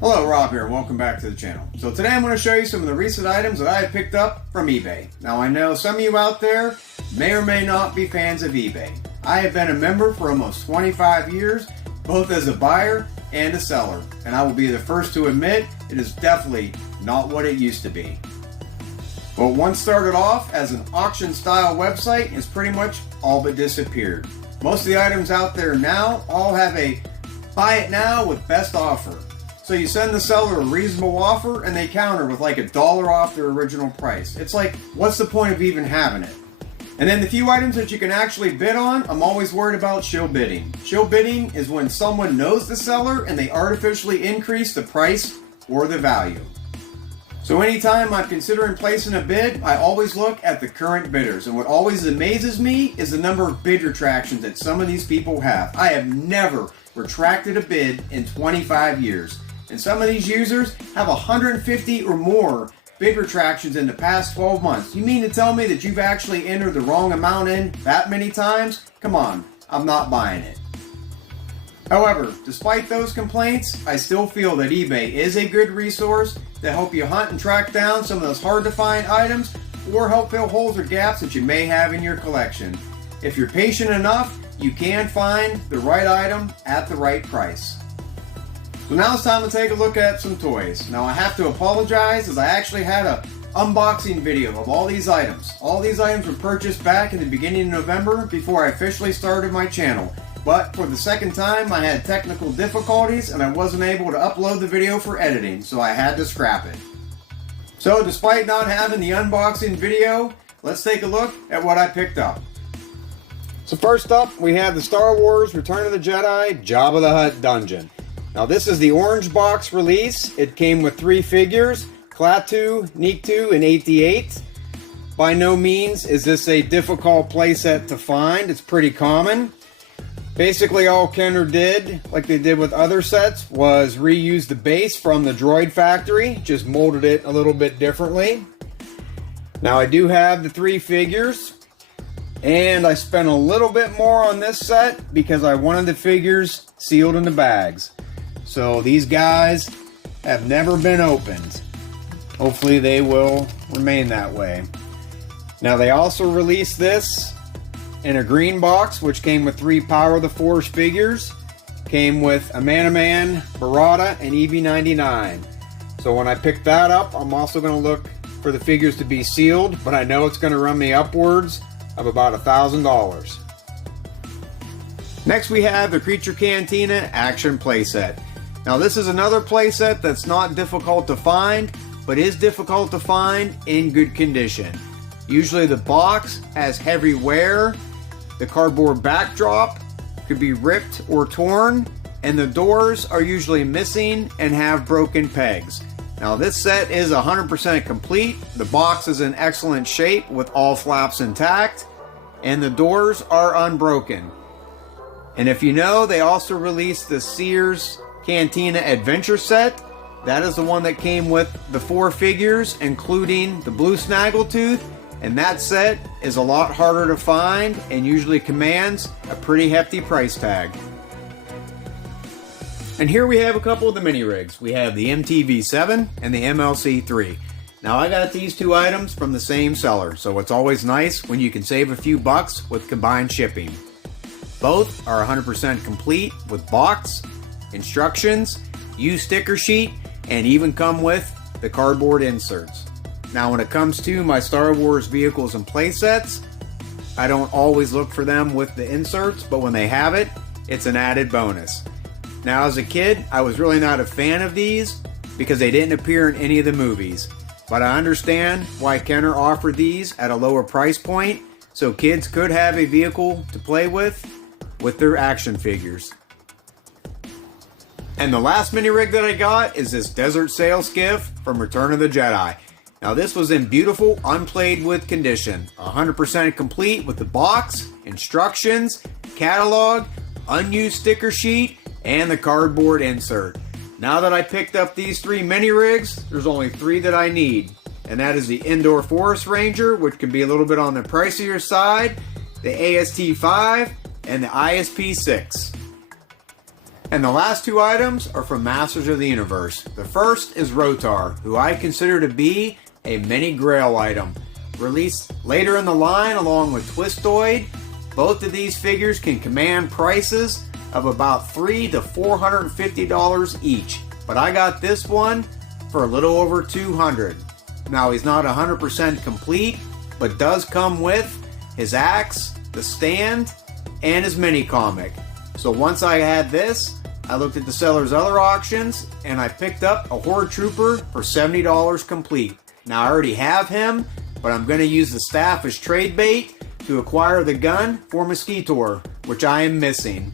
Hello, Rob here, and welcome back to the channel. So today I'm going to show you some of the recent items that I have picked up from eBay. Now I know some of you out there may or may not be fans of eBay. I have been a member for almost 25 years, both as a buyer and a seller, and I will be the first to admit it is definitely not what it used to be. What once started off as an auction style website has pretty much all but disappeared. Most of the items out there now all have a buy it now with best offer. So you send the seller a reasonable offer and they counter with like $1 off their original price. It's like, what's the point of even having it? And then the few items that you can actually bid on, I'm always worried about shill bidding. Shill bidding is when someone knows the seller and they artificially increase the price or the value. So anytime I'm considering placing a bid, I always look at the current bidders. And what always amazes me is the number of bid retractions that some of these people have. I have never retracted a bid in 25 years. And some of these users have 150 or more bid retractions in the past 12 months. You mean to tell me that you've actually entered the wrong amount in that many times? Come on, I'm not buying it. However, despite those complaints, I still feel that eBay is a good resource to help you hunt and track down some of those hard to find items or help fill holes or gaps that you may have in your collection. If you're patient enough, you can find the right item at the right price. So now it's time to take a look at some toys. Now I have to apologize as I actually had an unboxing video of all these items. All these items were purchased back in the beginning of November before I officially started my channel. But for the second time I had technical difficulties and I wasn't able to upload the video for editing, so I had to scrap it. So despite not having the unboxing video, let's take a look at what I picked up. So first up we have the Star Wars Return of the Jedi Jabba the Hutt Dungeon. Now this is the orange box release. It came with 3 figures, Klaatu, Nikto, and 88. By no means is this a difficult playset to find. It's pretty common. Basically all Kenner did, like they did with other sets, was reuse the base from the droid factory, just molded it a little bit differently. Now I do have the 3 figures, and I spent a little bit more on this set because I wanted the figures sealed in the bags. So these guys have never been opened. Hopefully they will remain that way. Now they also released this in a green box, which came with 3 Power of the Force figures. Came with a Man, Barada, and EP09. So when I pick that up, I'm also going to look for the figures to be sealed, but I know it's going to run me upwards of about $1,000. Next we have the Creature Cantina Action Playset. Now this is another playset that's not difficult to find, but is difficult to find in good condition. Usually the box has heavy wear, the cardboard backdrop could be ripped or torn, and the doors are usually missing and have broken pegs. Now this set is 100% complete. The box is in excellent shape with all flaps intact, and the doors are unbroken. And if you know, they also released the Sears Cantina Adventure set. That is the one that came with the 4 figures, including the blue snaggletooth, and that set is a lot harder to find and usually commands a pretty hefty price tag. And here we have a couple of the mini rigs. We have the MTV7 and the MLC3. Now I got these 2 items from the same seller, so it's always nice when you can save a few bucks with combined shipping. Both are 100% complete with box, instructions, used sticker sheet, and even come with the cardboard inserts. Now when it comes to my Star Wars vehicles and playsets, I don't always look for them with the inserts, but when they have it, it's an added bonus. Now as a kid, I was really not a fan of these because they didn't appear in any of the movies, but I understand why Kenner offered these at a lower price point so kids could have a vehicle to play with their action figures. And the last mini rig that I got is this Desert Sail Skiff from Return of the Jedi. Now this was in beautiful, unplayed with condition. 100% complete with the box, instructions, catalog, unused sticker sheet, and the cardboard insert. Now that I picked up these 3 mini rigs, there's only 3 that I need. And that is the Indoor Forest Ranger, which can be a little bit on the pricier side, the AST-5, and the ISP-6. And the last two items are from Masters of the Universe. The first is Rotar, who I consider to be a mini grail item. Released later in the line along with Twistoid, both of these figures can command prices of about $300 to $450 each. But I got this one for a little over $200. Now he's not 100% complete, but does come with his axe, the stand, and his mini comic. So once I had this, I looked at the seller's other auctions and I picked up a Horde Trooper for $70 complete. Now I already have him, but I'm going to use the staff as trade bait to acquire the gun for Mosquitor, which I am missing.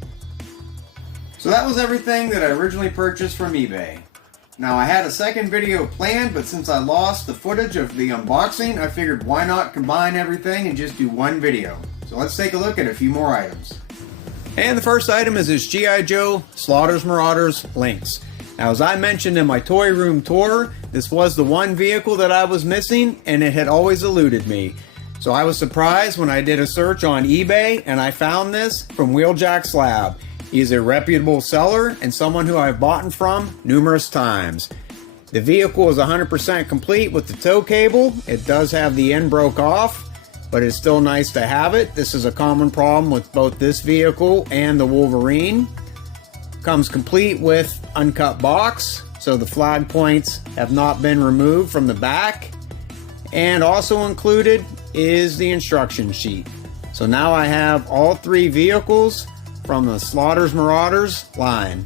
So that was everything that I originally purchased from eBay. Now I had a second video planned, but since I lost the footage of the unboxing, I figured why not combine everything and just do one video. So let's take a look at a few more items. And the first item is this G.I. Joe Slaughter's Marauders Lynx. Now as I mentioned in my toy room tour, this was the one vehicle that I was missing and it had always eluded me. So I was surprised when I did a search on eBay and I found this from Wheeljack Slab. He's a reputable seller and someone who I've bought from numerous times. The vehicle is 100% complete with the tow cable. It does have the end broke off, but it's still nice to have it. This is a common problem with both this vehicle and the Wolverine. Comes complete with uncut box, so the flag points have not been removed from the back. And also included is the instruction sheet. So now I have all three vehicles from the Slaughter's Marauders line.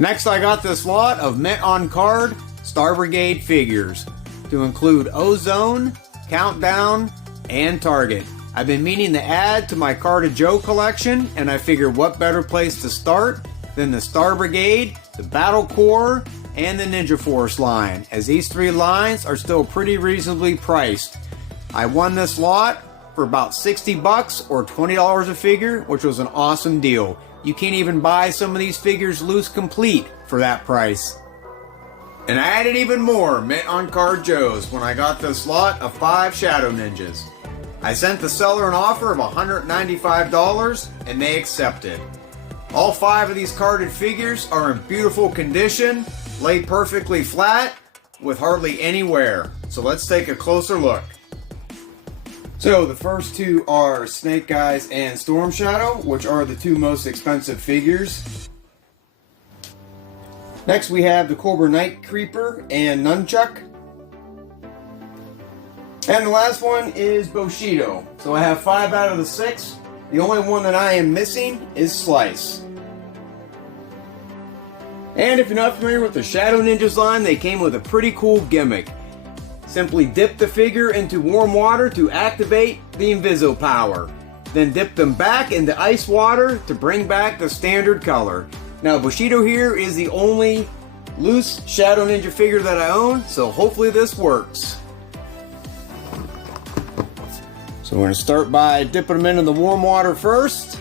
Next I got this lot of mint on card Star Brigade figures to include Ozone, Countdown, and Target. I've been meaning to add to my Carded Joe collection, and I figured what better place to start than the Star Brigade, the Battle Corps, and the Ninja Force line, as these three lines are still pretty reasonably priced. I won this lot for about 60 bucks or $20 a figure, which was an awesome deal. You can't even buy some of these figures loose complete for that price. And I added even more mint on card Joes when I got this lot of 5 Shadow Ninjas. I sent the seller an offer of $195 and they accepted. All 5 of these carded figures are in beautiful condition, laid perfectly flat, with hardly any wear. So let's take a closer look. So the first two are Snake Eyes and Storm Shadow, which are the two most expensive figures. Next we have the Cobra Night Creeper and Nunchuck. And the last one is Bushido. So I have 5 out of the 6. The only one that I am missing is Slice. And if you're not familiar with the Shadow Ninjas line, they came with a pretty cool gimmick. Simply dip the figure into warm water to activate the Inviso power. Then dip them back into ice water to bring back the standard color. Now Bushido here is the only loose Shadow Ninja figure that I own, so hopefully this works. So we're going to start by dipping them into the warm water first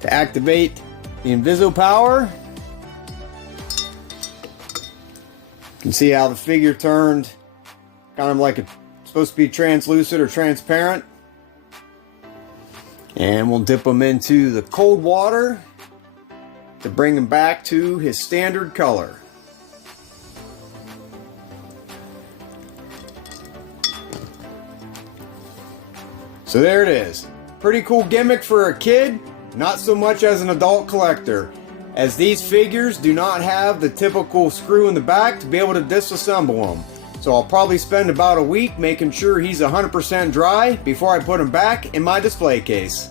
to activate the Inviso power. You can see how the figure turned kind of like it's supposed to be translucent or transparent. And we'll dip him into the cold water to bring him back to his standard color. So there it is. Pretty cool gimmick for a kid, not so much as an adult collector, as these figures do not have the typical screw in the back to be able to disassemble them. So I'll probably spend about a week making sure he's 100% dry before I put him back in my display case.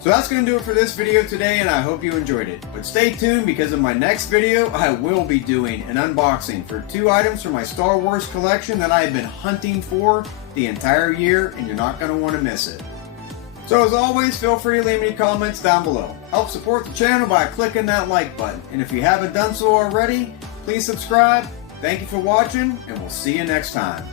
So that's going to do it for this video today, and I hope you enjoyed it. But stay tuned, because in my next video I will be doing an unboxing for 2 items from my Star Wars collection that I have been hunting for the entire year, and you're not going to want to miss it. So as always, feel free to leave me comments down below. Help support the channel by clicking that like button. And if you haven't done so already, please subscribe. Thank you for watching, and we'll see you next time.